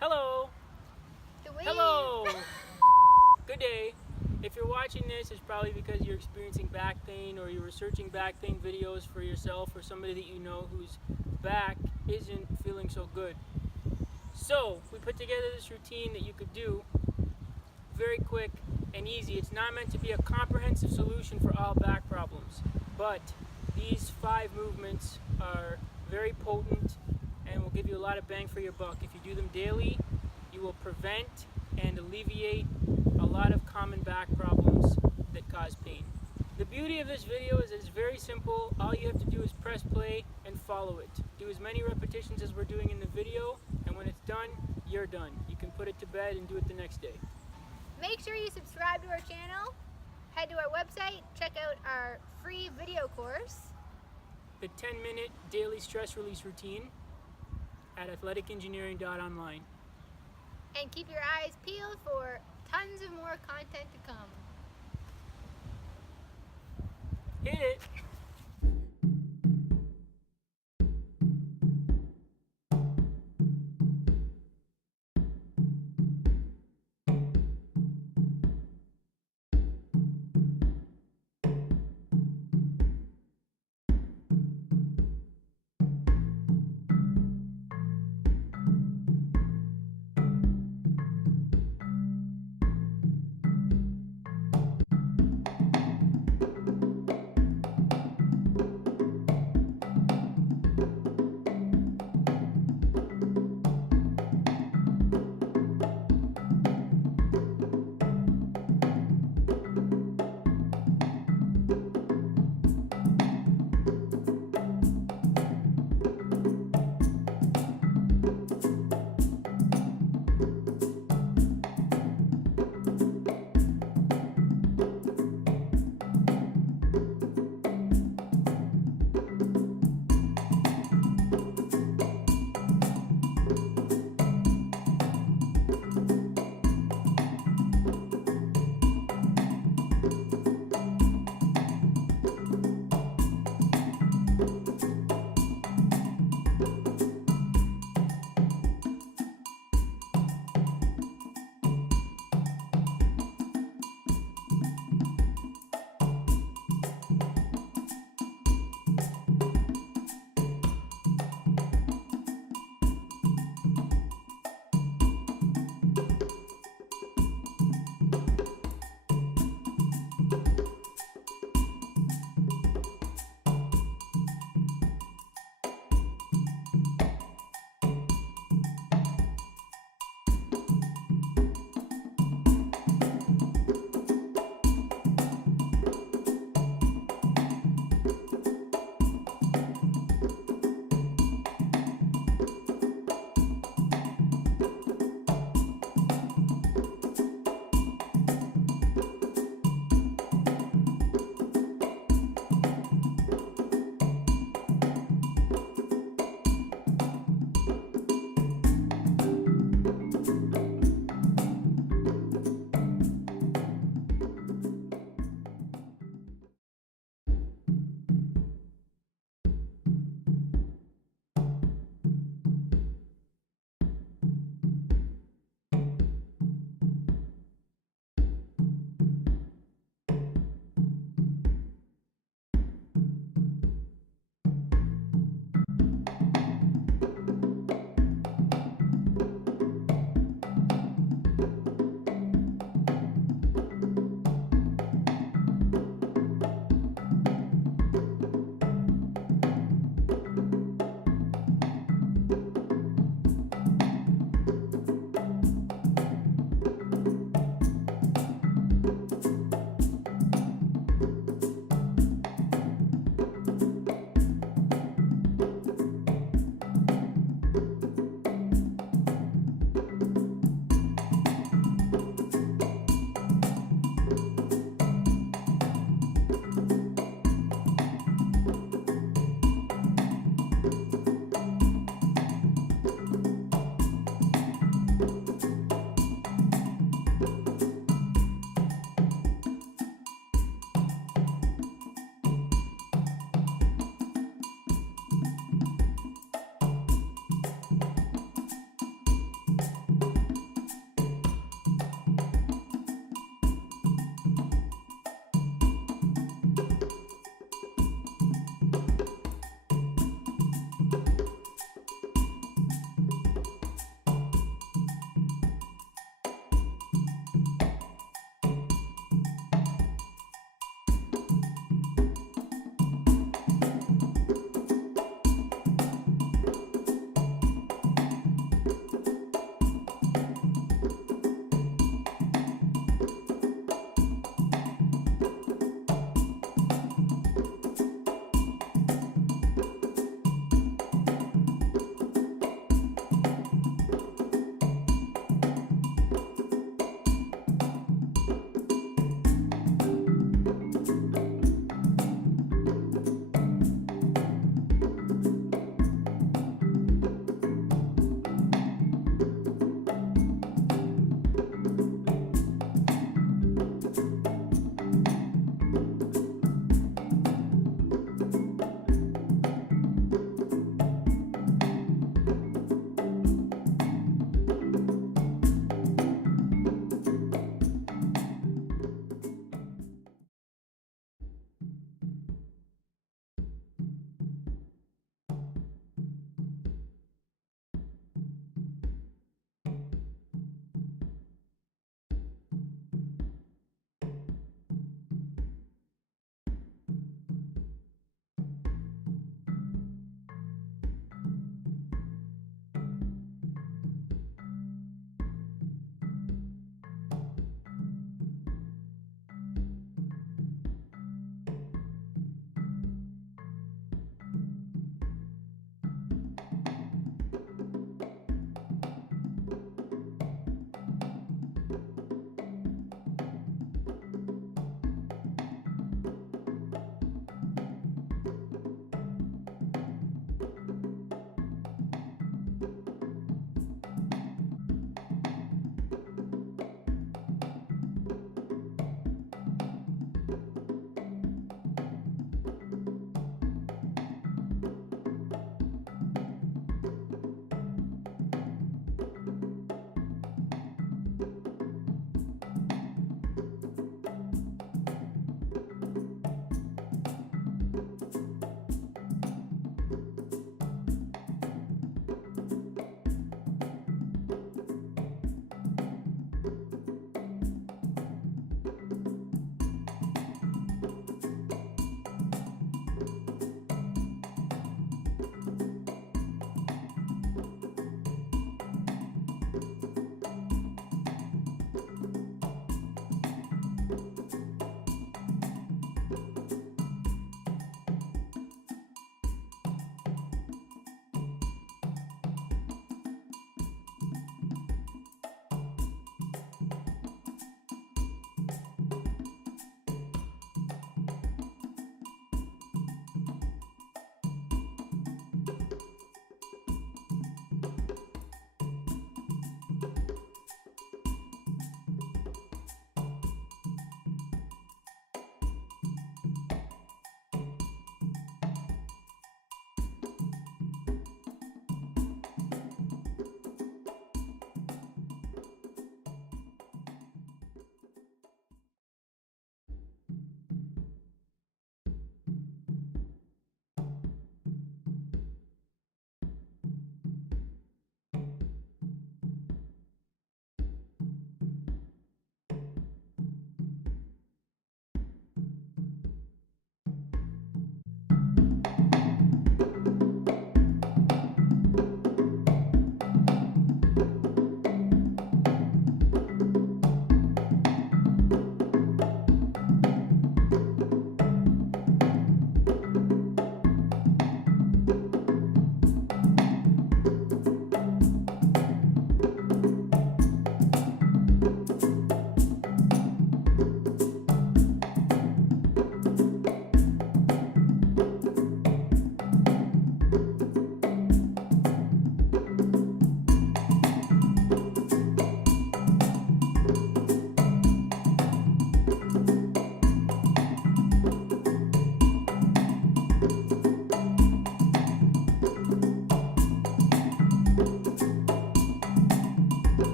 Hello. The wave. Hello. Good day. If you're watching this, it's probably because you're experiencing back pain or you're researching back pain videos for yourself or somebody that you know whose back isn't feeling so good. So we put together this routine that you could do very quick and easy. It's not meant to be a comprehensive solution for all back problems, but these 5 movements are very potent and will give you a lot of bang for your buck. If you do them daily, you will prevent and alleviate a lot of common back problems that cause pain. The beauty of this video is that it's very simple. All you have to do is press play and follow it. Do as many repetitions as we're doing in the video, and when it's done, you're done. You can put it to bed and do it the next day. Make sure you subscribe to our channel, head to our website, check out our free video course. The 10-minute daily stress release routine at athleticengineering.online. And keep your eyes peeled for tons of more content to come. Hit it!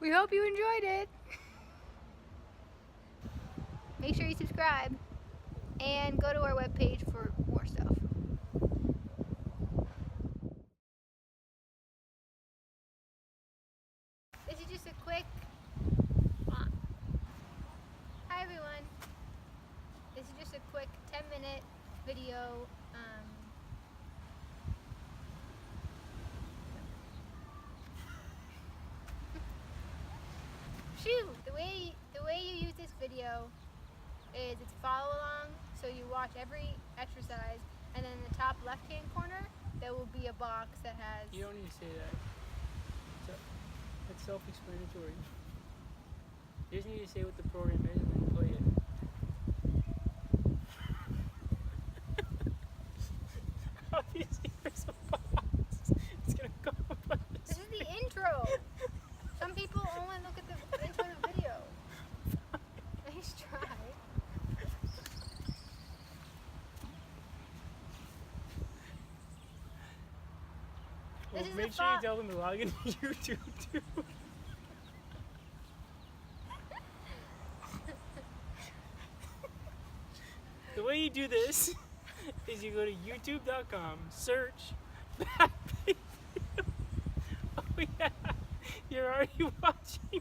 We hope you enjoyed it. Make sure you subscribe and go to our webpage for more stuff. This is just a quick... Hi everyone. This is just a quick 10-minute video. Shoot! The way you use this video is it's follow along, so you watch every exercise, and then in the top left hand corner there will be a box that has... You don't need to say that. It's self-explanatory. You just need to say what the program is and then play it. Obviously there's a box. It's gonna go up like this. This is the intro. Some people only look at the intro of the video. Nice try. Well, This is make a sure you tell them to log into YouTube too. The way you do this is you go to youtube.com, search back page video. Oh yeah, you're already watching